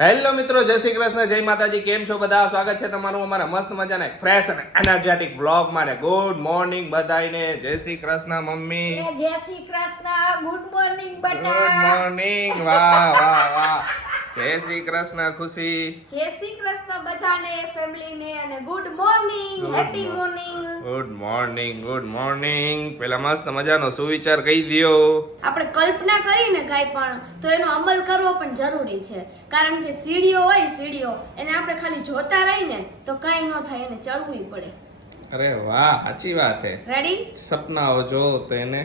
Hello મિત્રો જય શ્રી કૃષ્ણ જય માતાજી કેમ છો બધા? સ્વાગત છે તમારું અમારા મસ્ત મજાના ફ્રેશ અને એનર્જેટિક બ્લોગમાં ગુડ મોર્નિંગ બધાને જય શ્રી કૃષ્ણ મમ્મી. જય Shri Krishna good morning good morning વાહ વાહ વાહ. જય શ્રી કૃષ્ણ ખુશી. જય શ્રી કૃષ્ણ બધાને ફેમિલીને અને good morning happy morning good morning good morning પેલા મસ્ત મજાનો સુવિચાર કહી દ્યો. આપણે કલ્પના કરીને કાઈ પણ તો એનો અમલ કરવો પણ જરૂરી છે. કારણ કે સીડીઓ હોય સીડીઓ. એને આપણે ખાલી જોતા રહીને તો કાંઈ ન થાય એને ચડવું પડે. અરે વાહ સાચી વાત છે રેડી સપનાઓ જો તો એને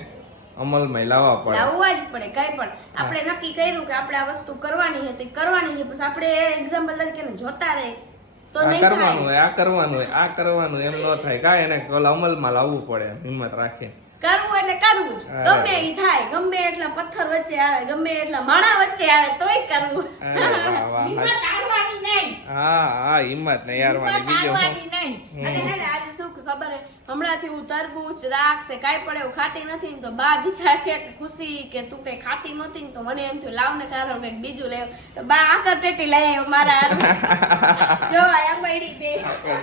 અમલમાં લાવવા પડે. લાવવા જ પડે કાંઈ પણ. આપણે નક્કી કર્યું કે આપણે આ વસ્તુ કરવાની છે તો કરવાની છે પછી આપણે એક્ઝામ્પલ તરીકે જોતા રહે તો નહીં કરવાનું હોય આ કરવાનું હોય આ કરવાનું એમ ન થાય. કાંઈ એને ઓલા અમલમાં લાવવું પડે હિંમત રાખી. કરવું એટલે કરવું જ. ગમે એ થાય. ગમે એટલા પથ્થર વચ્ચે આવે ગમે એટલા માણા વચ્ચે આવે તોય કરવું. હિંમત હારવાની નહીં. હા હિંમત બીજું નહીં. અને આજે શું ખબર હમણાંથી હું તરબૂચ રાખ છે કાઈ પણ એવું ખાતી નથી તો બા બીજા કે ખુશી કે તું કઈ ખાતી નહોતી તો મને એમ થયું લાવ ને કારણ કંઈક બીજું લેવ તો બા આકર ટેટી લઈ આવ્યો મારા. જો આ પડી બે.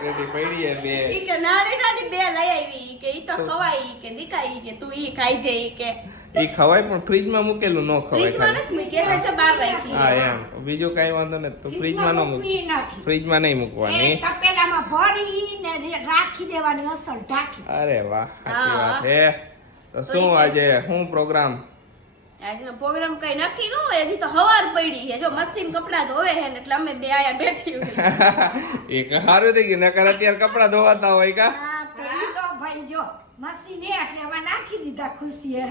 પેટી પડી બે. ઈ કે નાની નાની બે લઈ આવી. તો ખવાય ઈ કે દીકાય ઈ કે તું ઈ ખાઈ જે ઈ કે. ઈ ખવાય પણ ફ્રીજમાં મૂકેલું ન ખવાય ફ્રીજમાં નથી મૂકે એટલે છે બહાર રાખી હા એમ. બીજું કઈ વાંધો નથી તો ફ્રીજમાં ન મૂક ફ્રીજમાં નહીં મૂકવાની. તપેલામાં ભરીને રાખી દેવાની અસલ ઢાંકી. અરે વાહ સાચી હા. વાત હે. તો શું આજે હું પ્રોગ્રામ આજનો પ્રોગ્રામ કઈ નક્કી ન હોય હજી તો હવાર પડી છે. જો મશીન કપડા ધોવે છે ને એટલે અમે બે આયા બેઠી હોય એક સારું થઈ ગયું નકર અત્યારે કપડા ધોવાતા હોય કા? હા, ભાઈ જો. એ એટલે આમાં નાખી દીધા ખુશી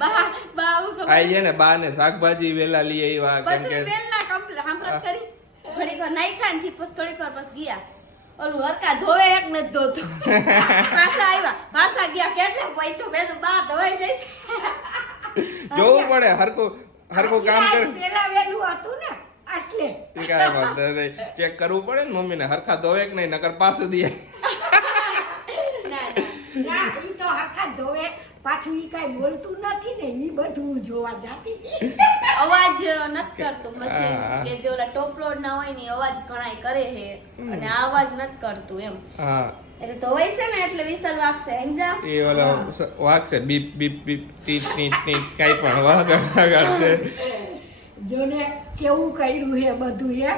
બા બા આવું ખબર આઈ ને બા ને શાકભાજી વેલા લઈ આવ્યા કેમ કે વેલા કમ્પ્લીટ સાંભળત કરી ઘડીક વાર નાઈ ખાનથી પછી થોડીક વાર બસ ગયા. ઓલું હરકા ધોવે એક ને ધોતો. પાછા આવ્યા પાછા ગયા કેટલા પૈસો મેં તો બા ધોવાઈ જઈશ. જોવું પડે હરકો હરકો કામ કરે. પેલા વેલું હતું ને એટલે ચેક કરવું પડે ને મમ્મીને હરખા ધોવે કે નહીં નકર પાછું દે. ના ઈ તો આખા ધોવે. પાછું ઈ કાંઈ બોલતું નથી ને ઈ બધું જોવા જાતી અવાજ નથી કરતો મશીન કે જે ઓલા ટોપ લોડ ના હોય ને અવાજ ઘણાય કરે હે અને આ અવાજ નથી કરતું એમ. હા. એટલે ધોવાય છે ને એટલે વિસલ વાગશે સમજા એ ઓલા વાગશે બીપ બીપ બીપ ટીપ ટીપ ટીપ કાંઈ પણ વાગડ વાગડશે જોને કેવું કર્યું હે બધું હે?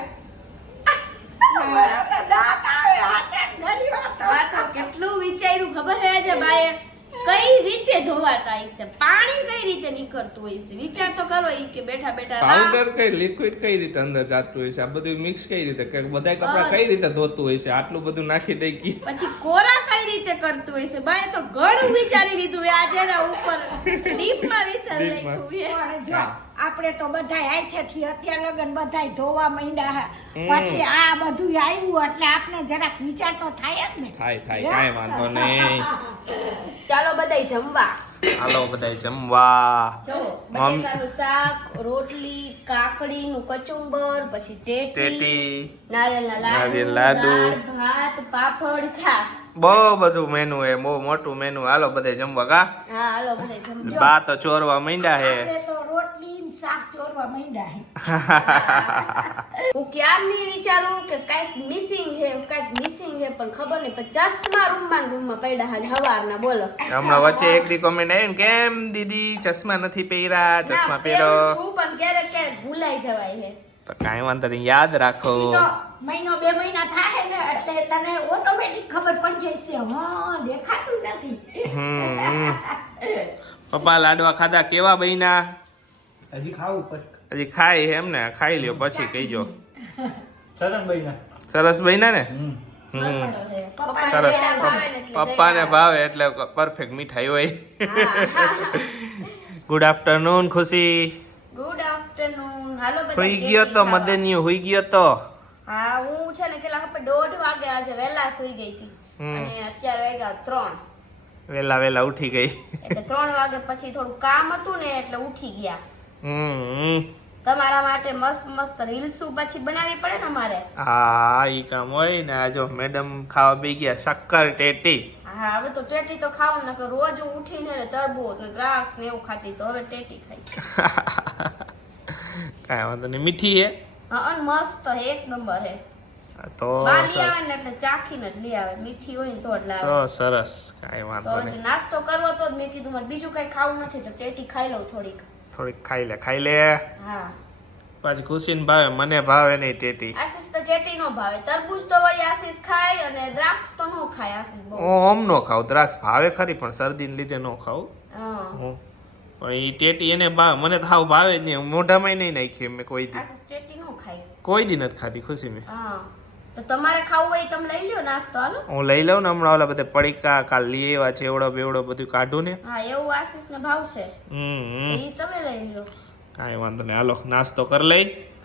તો કેટલું વિચાર્યું ખબર હે આજે બાએ? કઈ રીતે ધોવાતા હશે પાણી કઈ રીતે નીકળતું હોય છે? વિચાર તો કરો ઈ કે બેઠા બેઠા પાવડર કઈ લિક્વિડ કઈ રીતે અંદર જાતું હોય છે? આ બધું મિક્સ કઈ રીતે કે બધા કપડા કઈ રીતે ધોતું હોય છે? આટલું બધું નાખી દઈ કી પછી કોરા કઈ રીતે કરતું હોય છે? બાએ તો ઘણું વિચારી લીધું આજે ના ઉપર ડીપમાં વિચારી Deepમાં. આપણે તો બધાય આઈથેથી અત્યાર લગન બધાય ધોવા માંડ્યા હે. પછી આ બધું આવ્યું એટલે આપણે જરાક વિચાર તો થાય જ ને. થાય થાય કાંઈ વાંધો નહીં. ચાલો બધાય જમવા. હાલો બધાય જમવા. જો બટેકાનું શાક રોટલી કાકડીનું કચુંબર પછી ટેટી નારિયેળના લાડુ લાડુ. ભાત પાપડ છાસ બહુ બધું મેનુ હે બહુ મોટું મેનુ હાલો બધાય જમવા કા? હા હાલો બધાય જમજો. બા તો ચોરવા માંડ્યા હે. આપણે તો રોટલી શાક ચોરવા માંડ્યા હે હું ક્યારની વિચારું કે કાંઈક મિસિંગ હે કાંઈક મિસિંગ હે પણ ખબર નહીં ચશ્મા રૂમમાં રૂમમાં પડ્યા હાજ હવારના બોલો. હમણાં વચ્ચે એક દી કોમેન્ટ આવી ને કેમ દીદી ચશ્મા નથી પહેર્યા? ચશ્મા પહેરો છું પણ ક્યારેક ક્યારેક ભૂલાઈ જવાય હે તો કાંઈ વાંધો નહીં યાદ રાખો. મહિનો બે મહિના થાય ને એટલે તને ઓટોમેટિક ખબર પડી જશે હા દેખાતું નથી. હમ. પપ્પા લાડવા ખાધા કેવા બન્યા? હજી ખાવું પછી. હજી ખાય એમ ને ખાઈ લ્યો પછી કહીજો. સરસ સરસ ને? સરસ. પપ્પા ને પપ્પાને ભાવે એટલે પરફેક્ટ મીઠાઈ હોય. Good afternoon Khushi. Good afternoon હાલો બધા હુઈ ગયો તો. મદનીયો હુઈ ગયો તો? હા હું છે ને કેટલા ખબર દોઢ વાગે આજે વહેલા સુઈ ગઈ હતી. હમ. અને અત્યારે વાગ્યા ત્રણ. વેલા વેલા ઉઠી ગઈ. એટલે ત્રણ વાગે પછી થોડું કામ હતું ને એટલે ઉઠી ગયા. તમારા માટે મસ્ત મસ્ત રીલ્સ પછી બનાવવી પડે ને અમારે. હા ઈ કામ હોય ને આ જો મેડમ ખાવા બી ગયા શક્કર ટેટી. હા હવે તો ટેટી તો ખાવું ને રોજ ઉઠીને ને તરબૂચ ને દ્રાક્ષ ને એવું ખાતી તો હવે ટેટી ખાઈશ. કાંઈ વાંધો નહીં મીઠી હે? હા અને મસ્ત એક નંબર હે. તો બા આવે ને એટલે ચાખીને જ લઈ આવે મીઠી હોય ને તો જ લાવે. તો સરસ કાંઈ વાંધો નહીં. નાસ્તો કરવો તો જ મેં કીધું મને બીજું કઈ ખાવું નથી તો ટેટી ખાઈ લઉં થોડીક. થોડીક ખાઈ લે ખાઈ લે. હા. પાછી ખુશીને ભાવે મને ભાવે નહીં ટેટી. આશીષ તો ટેટી નો ભાવે. તરબૂચ તો વળી આશીષ ખાય અને દ્રાક્ષ તો નો ખાય આશીષ હું ઓમ નો ખાવ દ્રાક્ષ ભાવે ખરી પણ શરદીને લીધે નો ખાવ હા. હું. પણ એ ટેટી એને ભાવે મને તો હાવ ભાવે જ નહીં. મોઢામાં નહીં નાખી મેં કોઈ દી. ટેટી નો ખાય. કોઈ દી નથી ખાધી ખુશી મેં. હા. તો તમારે ખાવું હોય તમે લઈ લ્યો નાસ્તો હાલો. હું લઈ લઉં ને હમણાં ઓલા બધા પડીકા કાલ લઈ આવ્યા ચેવડો બેવડો બધું કાઢું ને. હા એવું આશીષ ને હમ હમ. એ તમે લઈ લ્યો. કાંઈ વાંધો નહીં હાલો નાસ્તો કરી લઈ.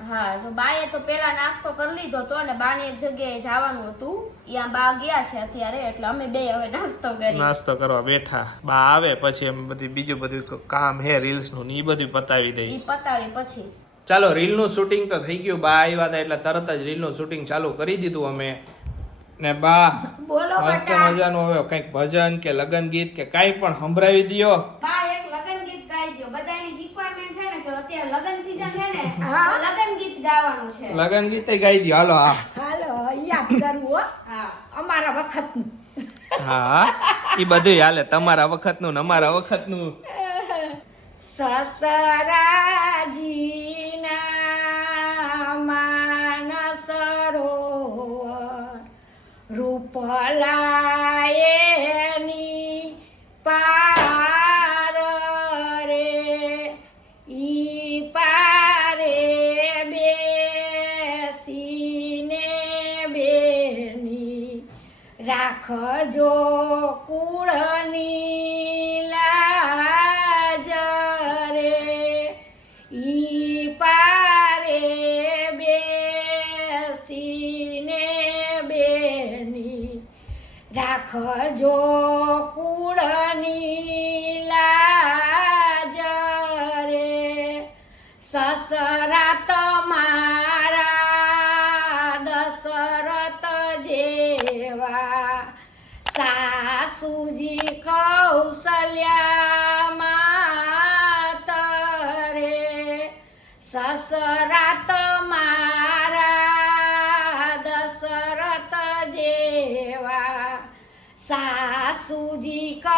હા તો બાએ તો પેલા નાસ્તો કરી લીધો તો ને બાને એક જગ્યાએ જવાનું હતું. ત્યાં બા ગયા છે અત્યારે એટલે અમે બે હવે નાસ્તો કરી. નાસ્તો કરવા બેઠા. બા આવે પછી એમ બધી બીજું બધું કામ હે રીલ્સનું ને એ બધું પતાવી ઈ પતાવી પછી. ચાલો રીલનું શૂટિંગ તો થઈ ગયું. બા આવ્યા હતા એટલે તરત જ રીલનું શૂટિંગ ચાલુ કરી દીધું અમે. ને બા બોલો મસ્ત મજાનું હવે કંઈક ભજન કે લગન ગીત કે કાંઈ પણ સંભળાવી દ્યો. બા એક લગન ગીત ગાઈ દો બધાની રિક્વાયરમેન્ટ છે ને તો અત્યારે લગન સીઝન છે ને તો લગન ગીત ગાવાનું છે. લગન ગીત ગાઈ દ્યો. હાલો હા. હાલો યાદ કરવું હો. હા. અમારા વખતનું. હા એ બધું હાલે. તમારા વખતનું ને અમારા વખતનું. સસરાજીના રૂપલાયની પાર રે. ઈ પારે બેસીને બેની રાખજો કુળની 树的高。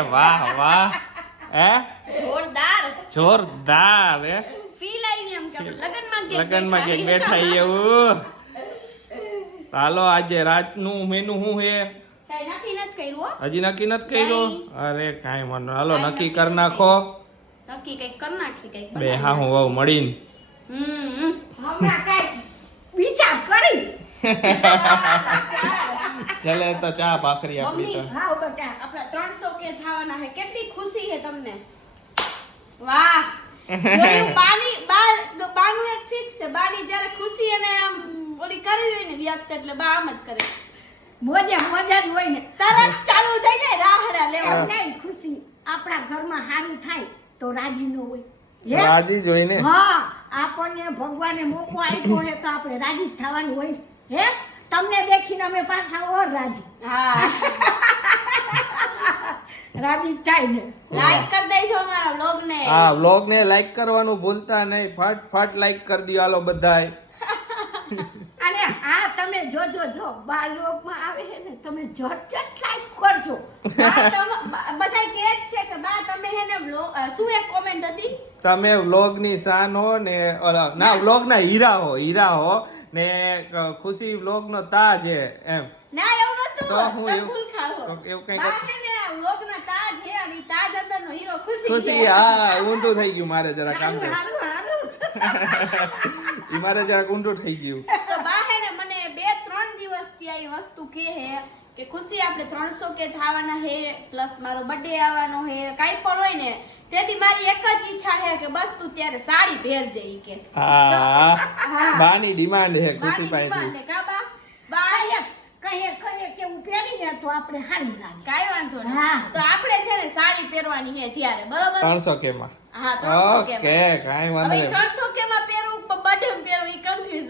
વાહ વાહ. હે? જોરદાર. જોરદાર હે? ફીલ આવી એમ કે લગનમાં લગનમાં? ક્યાંક બેઠા એવું. હાલો આજે રાતનું મેનુ શું હો. હજી નક્કી નથી કર્યું? અરે કાંઈ વાંધો. હાલો નક્કી કરી નાખો. નક્કી કઈ કરી નાખી કઈ બે હા હું વહુ મળીને. હમ. હમણાં કઈ વિચાર કરી. ચલે તો ચા ભાખરી આપણી તો. હા બેટા આપણા ત્રણસો કે થવાના છે. કેટલી ખુશી છે તમને. વાહ. જોયું બાની બા બાનું એક ફિક્સ છે. બાની જ્યારે ખુશી અને આમ ઓલી કરવી હોય ને વ્યક્ત એટલે બા આમ જ કરે. મોજે મોજા જ હોય ને. તરત ચાલુ થઈ જાય રાહડા લેવા. નહીં ખુશી આપણા ઘરમાં સારું થાય તો રાજી ન હોય. રાજી જોઈને હા આપણને ભગવાને મોકો આપ્યો હે તો આપણે રાજી જ થવાનું હોય. હે? તમને દેખીને અમે પાછા ઓર રાજી. હા. રાજી થાય ને. લાઈક કરી દેજો અમારા વ્લોગ ને હા વ્લોગ ને લાઈક કરવાનું ભૂલતા નહીં. ફટ ફટ લાઈક કરી દો આલો બધાય. અને આ તમે જોજો જો બાર લોકમાં આવે છે ને તમે ઝટ ઝટ લાઈક કરજો. બા તમ- બધાય કહે જ છે કે બા તમે હે ને vlog- શું એક કોમેન્ટ હતી? તમે વ્લોગની શાન હો ને ના વ્લોગ ના હીરા હો હીરા હો. ને ખુશી વ્લોગ નો તાજ હે એમ. ના એવું નતું તો હું એવું- એવું કઈ હે ને તાજ હે અને તાજ અંદર નો હીરો ખુશી ખુશી હા ઊંધું થઈ ગયું મારે જરા કામ હારું હારું મારે જરાક ઊંધું થઈ ગયું. તો બા હે ને મને બે ત્રણ દિવસથી આ વસ્તુ કે હે કે ખુશી આપણે ત્રણસો કે થવાના હે પ્લસ મારો બર્થડે આવવાનો હે કાંઈ પણ હોય ને તેથી મારી એક જ ઈચ્છા હે કે બસ તું ત્યારે સાડી પહેરજે ઈ કે. હા બાની ડિમાન્ડ હે ખુશી હે, કા બા? બા કહીએ કહીએ કે હું પહેરીને તો આપણે સારું લાગે કાંઈ વાંધો નહીં. હા. તો આપણે છે ને સાડી પહેરવાની છે ત્યારે બરોબર? ત્રણસો કે માં. હા ઓકે કે વાંધો નહીં. ત્રણસો કે માં પહેરું કે પહેરું માં ઈ કન્ફ્યુઝ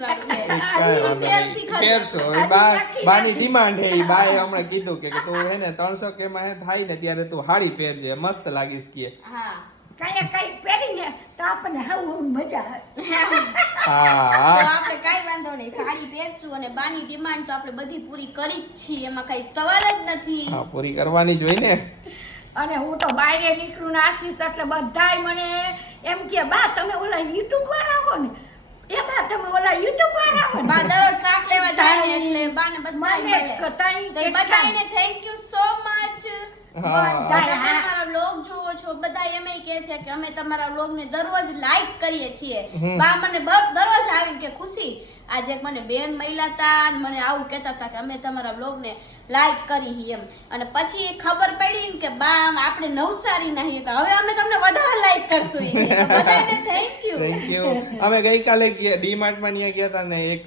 કાંઈ બા બાની ડિમાન્ડ હે ઈ. બાએ હમણાં કીધું કે તું હે ને ત્રણસો કે માં હે થાય ને ત્યારે તું સાડી પહેરજે. મસ્ત લાગીશ કે. હા. કઈ કઈ પહેરીને તો આપણને હવું મજા આવે. હા તો આપણે કાંઈ વાંધો નહીં સાડી પહેરશું અને બાની ડિમાન્ડ તો આપણે બધી પૂરી કરી જ છીએ એમાં કઈ સવાલ જ નથી હા પૂરી કરવાની જ હોય ને અને હું તો બાયરે નીકળું નાસીસ આશીષ એટલે બધાય મને એમ કે બા તમે ઓલા યુટ્યુબ પર આવો ને એ બા તમે ઓલા યુટ્યુબ પર આવો બા દરરોજ શાક લેવા જાય ને એટલે બાને બધાય મને મળે. બધાયને થેન્ક યુ સો મચ બધાય. તમે અમારા vlog જુઓ છો બધા એમ કહે છે કે અમે તમારા vlog ને દરરોજ લાઈક કરીએ છીએ. બા મને દરરોજ આવી કે ખુશી. આજે મને બેન મહિલા તા મને આવું કહેતા હતા કે અમે તમારા vlog ને લાઈક કરી હી એમ. અને પછી ખબર પડી ને કે બા આપણે નવસારી નહીં તો હવે અમે તમને વધારે લાઈક કરશું બધાને થેન્ક યુ અમે ગઈકાલે ડીમાર્ટમાં ન્યા ગયા હતા ને એક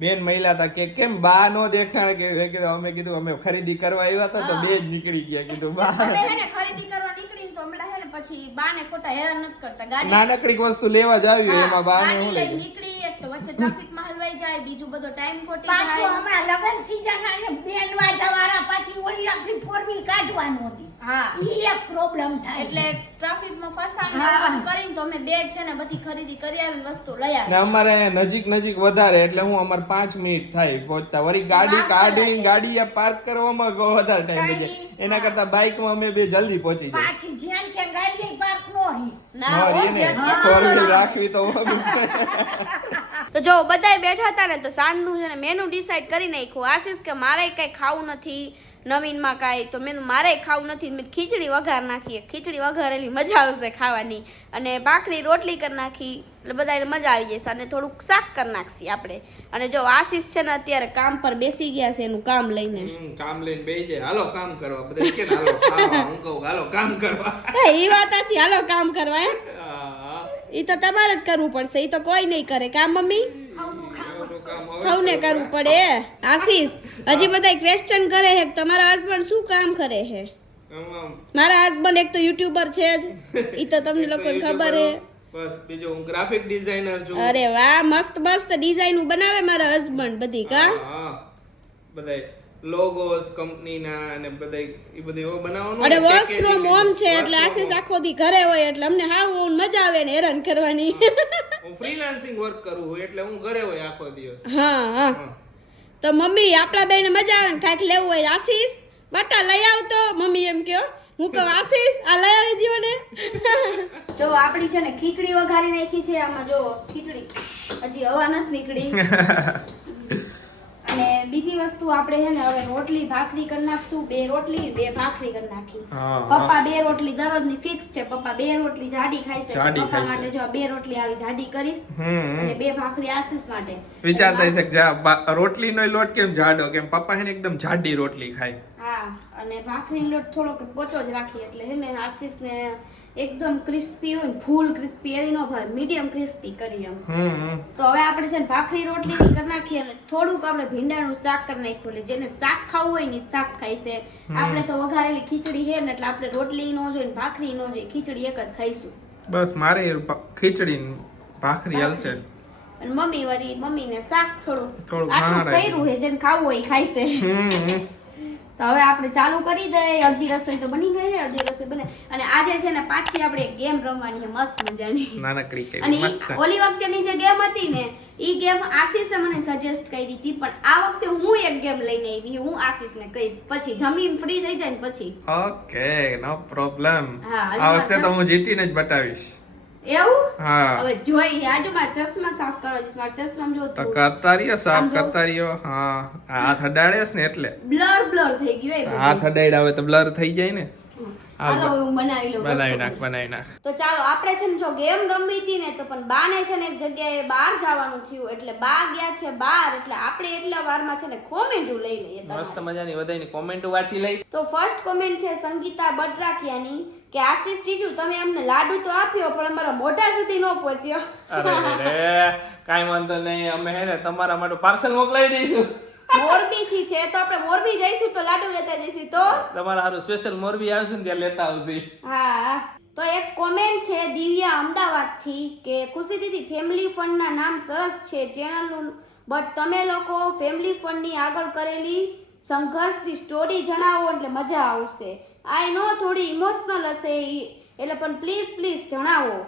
બેન મહિલા હતા કે કેમ બા નો દેખાણ? કે કીધું અમે કીધું અમે ખરીદી કરવા આવ્યા હતા તો બે જ નીકળી ગયા. કીધું બા. ખરીદી કરવા નીકળીને તો હમણાં હે ને પછી બાને ખોટા હેરાન નથી કરતા. ગાડી નાનકડી વસ્તુ લેવા જ આવી હોય, એમાં બા ને હું લઈ નીકળી એક તો વચ્ચે ટ્રાફિકમાં હલવાઈ જાય બીજું બધો ટાઈમ ખોટી પાછું જાય. હમણાં લગન સીઝન અને બેન વાજા પાછી ઓલી આપણી ફોર વ્હીલ કાઢવાનું હતી. હા. ઈ એક પ્રોબ્લેમ થાય. એટલે ટ્રાફિકમાં ફસાઈને હા. બધું કરીને તો અમે બે છે ને બધી ખરીદી કરી આવી વસ્તુ લઈ ને અમારે નજીક નજીક વધારે એટલે હું અમારે પાંચ મિનિટ થાય. પહોંચતા વળી ગાડી કાઢી કાઢીને ગાડી પાર્ક કરવામાં વધારે ટાઈમ લાગે. એના કરતા બાઇકમાં અમે બે જલ્દી પહોંચી જાય જ્યાં ત્યાં ગાડી પાર્ક નો હો, જે- જે- Four wheel રાખવી તો તો જો બધાય બેઠા હતા ને તો સાંજનું છે ને મેનુ ડિસાઈડ કરી નાખ્યું. આશીષ કે મારે કઈ ખાવું નથી. નવીનમાં કાંઈ તો મેં મારે ખાવું નથી. મેં ખીચડી વઘાર નાખીએ. ખીચડી વઘારેલી મજા આવશે ખાવાની. અને ભાખરી રોટલી કરી નાખી એટલે બધાને મજા આવી જશે. અને થોડુંક શાક કરી નાખશી આપણે. અને જો આશીષ છે ને અત્યારે કામ પર બેસી ગયા છે એનું કામ લઈને. કામ લઈને બેસી જાય. હાલો કામ કરવા. બધા કે હાલો ખાવા. હું કહું હાલો કામ કરવા. એ વાત સાચી. હાલો કામ કરવા એમ. એ તો તમારે જ કરવું પડશે. એ તો કોઈ નહીં કરે. કામ મમ્મી? સૌને કરવું પડે. આશીષ હજી બધા ક્વેશ્ચન કરે છે તમારા હસબન્ડ શું કામ કરે છે? મારા હસબન્ડ એક તો યુટ્યુબર છે જ. ઈ તો તમને લોકોને ખબર છે બસ બીજો હું ગ્રાફિક ડિઝાઇનર છું. અરે વાહ મસ્ત મસ્ત ડિઝાઇન બનાવે મારા હસબન્ડ બધી કા? બધાય લોગોસ કંપનીના અને બધા એ બધું એવો બનાવવાનું અને વર્ક ફ્રોમ હોમ છે એટલે આશીષ આખો દી ઘરે હોય એટલે અમને હાવ મજા આવે ને હેરાન કરવાની. હું. ફ્રીલાન્સિંગ વર્ક કરું છું એટલે હું ઘરે હોય આખો દિવસ. હા હા. તો મમ્મી આપણા બેને મજા આવે ને કાંઈક લેવું હોય આશીષ બટા લઈ આવતો મમ્મી એમ કયો હું કહું આશીષ આ લઈ આવી દ્યો ને. જો આપણી છે ને ખીચડી વઘારી નાખી છે આમાં જો ખીચડી. હજી હવા નથી નીકળી. વસ્તુ આપણે છે ને હવે રોટલી ભાખરી કરી નાખશું બે રોટલી બે ભાખરી કરી નાખી. પપ્પા બે રોટલી દરરોજની ફિક્સ છે પપ્પા બે રોટલી જાડી ખાય છે પપ્પા માટે જો બે રોટલી આવી જાડી કરીશ અને બે ભાખરી આશીષ માટે. વિચાર થાય શકે બા- રોટલીનો લોટ કેમ જાડો કેમ પપ્પા હે એકદમ જાડી રોટલી ખાય. હા અને ભાખરી લોટ થોડોક પોચો જ રાખીએ એટલે હે ને આશીષને એકદમ ક્રિસ્પી હોય ને ફૂલ ક્રિસ્પી એવી નો ભાવે મીડિયમ ક્રિસ્પી કરી એમ. તો હવે આપણે છે ને ભાખરી રોટલી ની કરી નાખીએ અને થોડુંક આપણે ભીંડાનું શાક કરી નાખ્યું એટલે જેને શાક ખાવું હોય ને શાક ખાઈ છે. આપણે તો વઘારેલી ખીચડી છે ને એટલે આપણે રોટલી નો જોઈએ ને ભાખરી નો જોઈએ ખીચડી એક જ ખાઈશું. બસ મારે ખીચડી ભાખરી હલશે. અને મમ્મી વળી મમ્મીને શાક થોડું થોડું આટલું કર્યું છે જેને ખાવું હોય ખાઈ છે. તો હવે આપણે ચાલુ કરી દઈએ. અડધી રસોઈ તો બની ગઈ છે અડધી રસોઈ બને. અને આજે છે ને પાછી આપણે ગેમ રમવાની છે મસ્ત મજાની. નાનકડી અને ઓલી વખતેની જે ગેમ હતી ને ઈ ગેમ આશીષે મને સજેસ્ટ કરી હતી પણ આ વખતે હું એક ગેમ લઈને આવી હું આશીષને કહીશ. પછી જમીન ફ્રી થઈ જાય ને પછી. ઓકે નો પ્રોબ્લેમ હા, આ વખતે તો હું જીતીને જ બતાવીશ. એવું? હા. હવે જોઈ આજુ મારા ચશ્મા સાફ કરવા જઈશ મારા ચશ્મા જો તો કરતા રહ્યો સાફ કરતા રહ્યો. હા. હાથ અડાડ્યાસ ને એટલે. બ્લર બ્લર થઈ ગયું એ હાથ અડાડ્યા હવે તો બ્લર થઈ જાય ને. હાલો હવે હું બનાવી લઉં બનાવી રસોઈ. નાખ બનાવી નાખ. તો ચાલો આપણે છે ને જો ગેમ રમવી હતી ને તો પણ બાને છે ને એક જગ્યાએ બહાર જવાનું થયું. એટલે બા ગયા છે બહાર એટલે આપણે એટલા વારમાં છે ને કોમેન્ટો લઈ લઈએ મસ્ત મજાની બધાની કોમેન્ટ વાંચી લઈ. તો ફર્સ્ટ કોમેન્ટ છે સંગીતા બડરાકિયાની કે આશીષ જીજુ તમે અમને લાડુ તો આપ્યો પણ અમારા મોઢા સુધી ન પહોંચ્યો. અરે કાઈ વાંધો નહીં. અમે હે ને તમારા માટે પાર્સલ મોકલાવી દઈશું. મોરબી થી છે તો આપણે મોરબી જઈશું તો લાડુ લેતા જઈશું તો? તમારા હારું સ્પેશિયલ મોરબી આવશે ને ત્યાં લેતા આવશે. હા. તો એક કોમેન્ટ છે દિવ્યા અમદાવાદથી કે ખુશી દીદી ફેમિલી ફંડ ના નામ સરસ છે ચેનલનું બટ તમે લોકો ફેમિલી ફંડની આગળ કરેલી સંઘર્ષની સ્ટોરી જણાવો એટલે મજા આવશે. આઈ નો થોડી ઇમોશનલ હશે એટલે પણ પ્લીઝ પ્લીઝ જણાવો.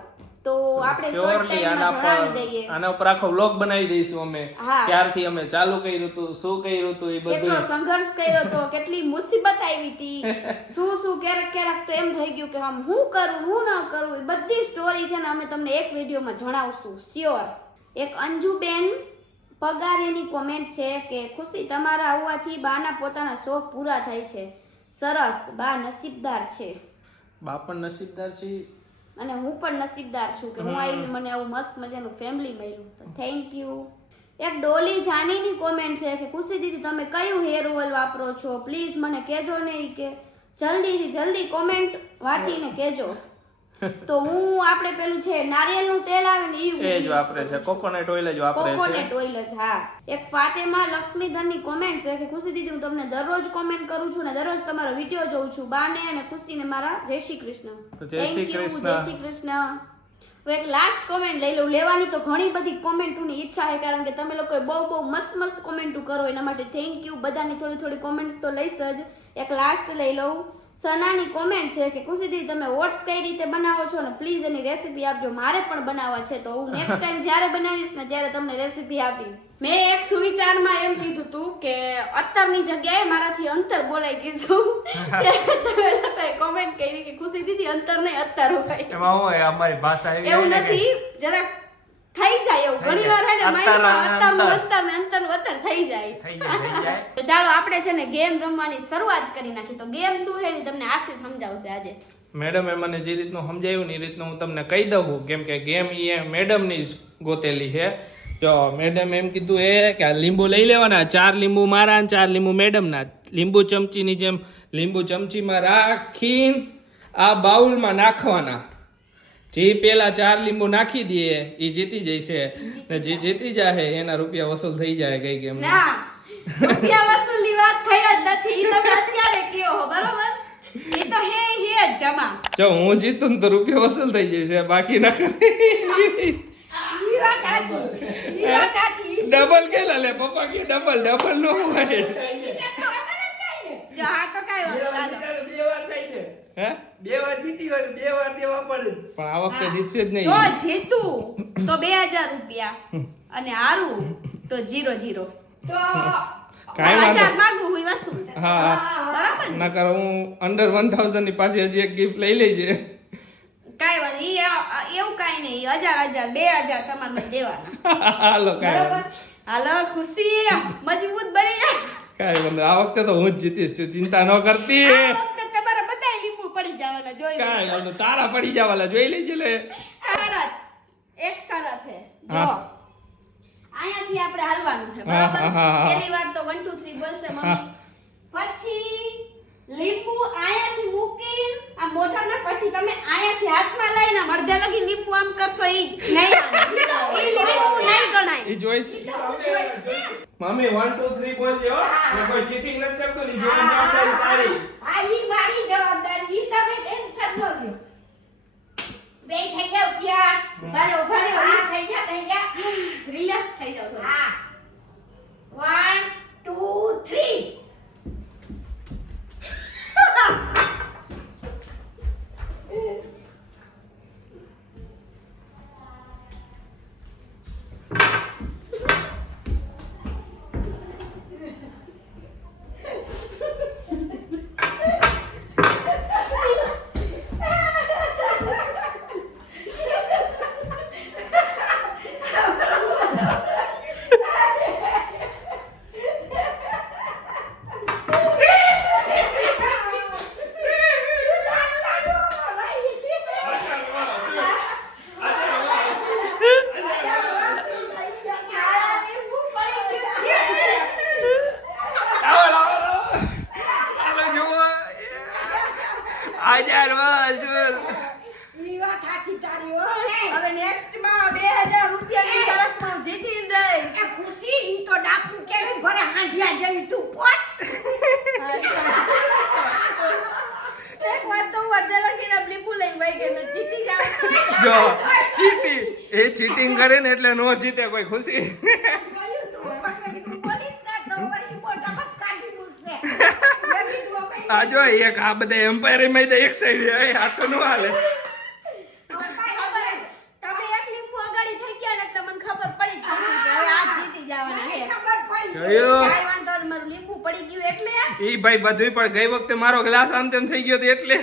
તો આપણે શોર્ટ ટાઈમમાં જણાવી દઈએ. આના ઉપર આખો વ્લોગ બનાવી દઈશું અમે. હા. ક્યારથી અમે ચાલુ કર્યું હતું શું કર્યું હતું એ કેટલો સંઘર્ષ કર્યો તો કેટલી મુસીબત આવી હતી. શું શું ક્યારેક ક્યારેક તો એમ થઈ ગયું કે આમ હું કરું હું ન કરું એ બધી સ્ટોરી છે ને અમે તમને એક વિડીયોમાં જણાવશું સ્યોર એક અંજુબેન પગારેની કોમેન્ટ છે કે ખુશી તમારા આવવાથી બાના પોતાના શોખ પૂરા થાય છે. સરસ બા નસીબદાર છે. બાપણ નસીબદાર છે. અને હું પણ નસીબદાર છું કે હું આવી મને આવું મસ્ત મજાનું ફેમિલી મળ્યું. તો થેન્ક યુ એક ડોલી જાનીની કોમેન્ટ છે કે ખુશી દીદી તમે કયું હેર ઓઇલ વાપરો છો? પ્લીઝ મને કહેજો નહીં કે. જલ્દીથી જલ્દી કોમેન્ટ વાંચીને કહેજો. તો હું આપણે પેલું છે નારિયેળનું તેલ આવે ને એ જ વાપરે છે કોકોનટ ઓઇલ જ વાપરે છે. કોકોનટ ઓઇલ જ હા. એક ફાતેમા લક્ષ્મીધનની કોમેન્ટ છે કે ખુશી દીદી હું તમને દરરોજ કોમેન્ટ કરું છું ને દરરોજ તમારો વીડિયો જોઉં છું. બાને અને ખુશીને મારા જય શ્રી કૃષ્ણ. જય શ્રી કૃષ્ણ. જય શ્રી કૃષ્ણ. હું એક લાસ્ટ કોમેન્ટ લઈ લઉં. લેવાની તો ઘણી બધી કોમેન્ટોની ઈચ્છા છે કારણ કે તમે લોકોએ બહુ બહુ મસ્ત મસ્ત કોમેન્ટો કરો. એના માટે થેન્ક યુ બધાની થોડી થોડી કોમેન્ટ્સ તો લઈશ જ. એક લાસ્ટ લઈ લઉં. સનાની કોમેન્ટ છે કે ખુશી દીદી તમે ઓટ્સ કઈ રીતે બનાવો છો? ને પ્લીઝ એની રેસીપી આપજો મારે પણ બનાવવા છે તો હું નેક્સ્ટ ટાઈમ જ્યારે બનાવીશ ને ત્યારે તમને રેસીપી આપીશ. મેં એક સુવિચારમાં એમ કીધું તું કે અત્તરની જગ્યાએ મારાથી અંતર બોલાઈ ત્યારે તમે લોકોએ કોમેન્ટ કરી કે ખુશી દીદી અંતર નહીં અત્તર હોય. એમાં હોય અમારી ભાષા એવું નથી જરાક થઈ જાય એવું. ઘણી વાર હે ને માઇન્ડમાં અંતર. ને અંતરનું અત્તર થઈ જાય. તો ચાલો આપણે છે ને ગેમ રમવાની શરૂઆત કરી નાખી. તો ગેમ શું છે તમને આશીષ સમજાવશે આજે. મેડમે મને જે રીતનું સમજાવ્યું ને એ રીતનું હું તમને કહી દઉં. કેમ કે ગેમ એ મેડમની ગોતેલી છે. જો મેડમ એમ કીધું એ કે આ લીંબુ લઈ લેવાના. ચાર લીંબુ મારા અને ચાર લીંબુ મેડમના. લીંબુ ચમચીની જેમ લીંબુ ચમચીમાં રાખીને આ બાઉલમાં નાખવાના. જે પેલા ચાર લીંબુ નાખી દઈએ એ જીતી જશે ને જે જીતી જાય એના રૂપિયા વસૂલ થઈ જાય કઈ ગેમ ના રૂપિયા વસૂલની વાત થઈ જ નથી. તમે અત્યારે કયો હો બરોબર? એ તો હે હે જમા. જો હું જીતું ને તો રૂપિયા વસૂલ થઈ જશે બાકી ના સાચી. ડબલ કેલા લે પપ્પા કે ડબલ ડબલ નો હોય. જો આ તો કાંઈ વાંધો બે વાર થાય છે. હે? બે વાર જીતી હોય બે વાર દેવા પડે. પણ આ વખતે જીતશે જ જો જીતું તો બે રૂપિયા. અને હારું તો જીરો જીરો. તો કાંઈ વાંધો. માંગુ હું વસૂલ હા હા. બરાબર નકર હું અંડર વન થાઉઝન્ડની પાછી હજી એક ગિફ્ટ લઈ લેજે કાઈ વાંધો ઈ એવું કાંઈ નહીં હજાર હજાર બે હજાર તમારે દેવાના. હાલો કાંઈ હાલો ખુશી મજબૂત બની જાય કાંઈ વાંધો આ વખતે તો હું જ જીતીશ. છું ચિંતા ન કરતી. આ તમારા બધા લીંબુ પડી જવાના જોઈ કાંઈ વાંધો તારા પડી જવાલા જોઈ લેજે લે. શરત એક શરત જો. અહીંયાથી આપણે હાલવાનું છે. બરાબર? હા, હા, હા. પહેલી વાર તો 1 2 3 બોલશે મમ્મી. પછી લીંબુ અહીંયાથી મૂકી આ મોઢાના પછી તમે અહીંયાથી હાથમાં લઈને મરજા લગી લીંબુ આમ કરશો ઈ? નહીં મમ્મી 1 2 3 બોલજો ને કોઈ ચીટિંગ નથી કરતો ની જોઈ જવાબદારી તારી. આ ઈ મારી જવાબદારી. ઈ તમે ટેન્શન ન લ્યો. બે થઈ જાવ ક્યાં ભલે ઊભા રહો આ થઈ ગયા થઈ ગયા. રિલેક્સ થઈ જાવ હા. 1 2 3 Yeah. હાંડિયા જેવી તું પોત એક વાર તો અડધે લખીને લીંબુ લઈને વહી ગઈ મેં જો ચીટી. એ ચીટિંગ કરે ને એટલે નો જીતે કોઈ ખુશી. ગયું આ જો એક આ બધા એમ્પાયરમાં એક સાઈડ આ તો નો હાલે ખબર જ. તમે એક લીંબુ અગાડી થઈ ગયા ને એટલે મને ખબર પડી જ ગઈ કે હવે આજ જીતી જવાના મને છે ખબર પડી જોયું કાંઈ વાંધો નહીં, મારું લીંબુ પડી ગયું એટલે. ઈ ભાઈ બધું પણ ગઈ વખતે મારો ગ્લાસ આમ તેમ થઈ ગયો હતો એટલે.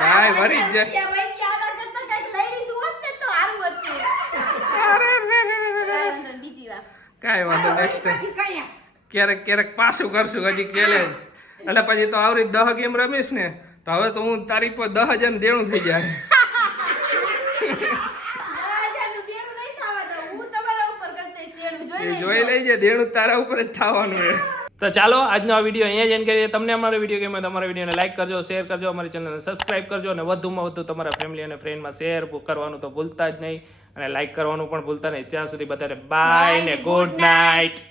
ભાઈ વરી જ. જાય રૂપિયા વહી ગયા આના કરતાં કાંઈક લઈ લીધું હોત ને તો સારું હતું. કાંઈ વાંધો નહીં, બીજી વાર. કાંઈ વાંધો નેક્સ્ટ ક્યારેક ક્યારેક પાછું કરશું હજી ચેલેન્જ એટલે પછી તો આવરી દહ ગેમ રમીશ ને. તો હવે તો હું તારી પર દહ હજાર દેણું થઈ જાય દસ હજારનું દેણું નહીં થવા દઉં. હું તમારા ઉપર કરી દઈશ દેણું. જોઈ એ જોઈ દેણું તારા ઉપર જ થવાનું છે. તો ચાલો આજનો આ વીડિયો અહીંયા જ એન્ડ કરીએ. તમને અમારો વીડિયો ગમ્યો તો અમારા વિડીયોને લાઈક કરજો શેર કરજો અમારી ચેનલને સબસ્ક્રાઈબ કરજો અને વધુમાં વધુ તમારા ફેમિલી અને ફ્રેન્ડમાં શેર કરવાનું તો ભૂલતા જ નહીં અને લાઈક કરવાનું પણ ભૂલતા નહીં. ત્યાં સુધી બધાને બાય ને ગુડ નાઇટ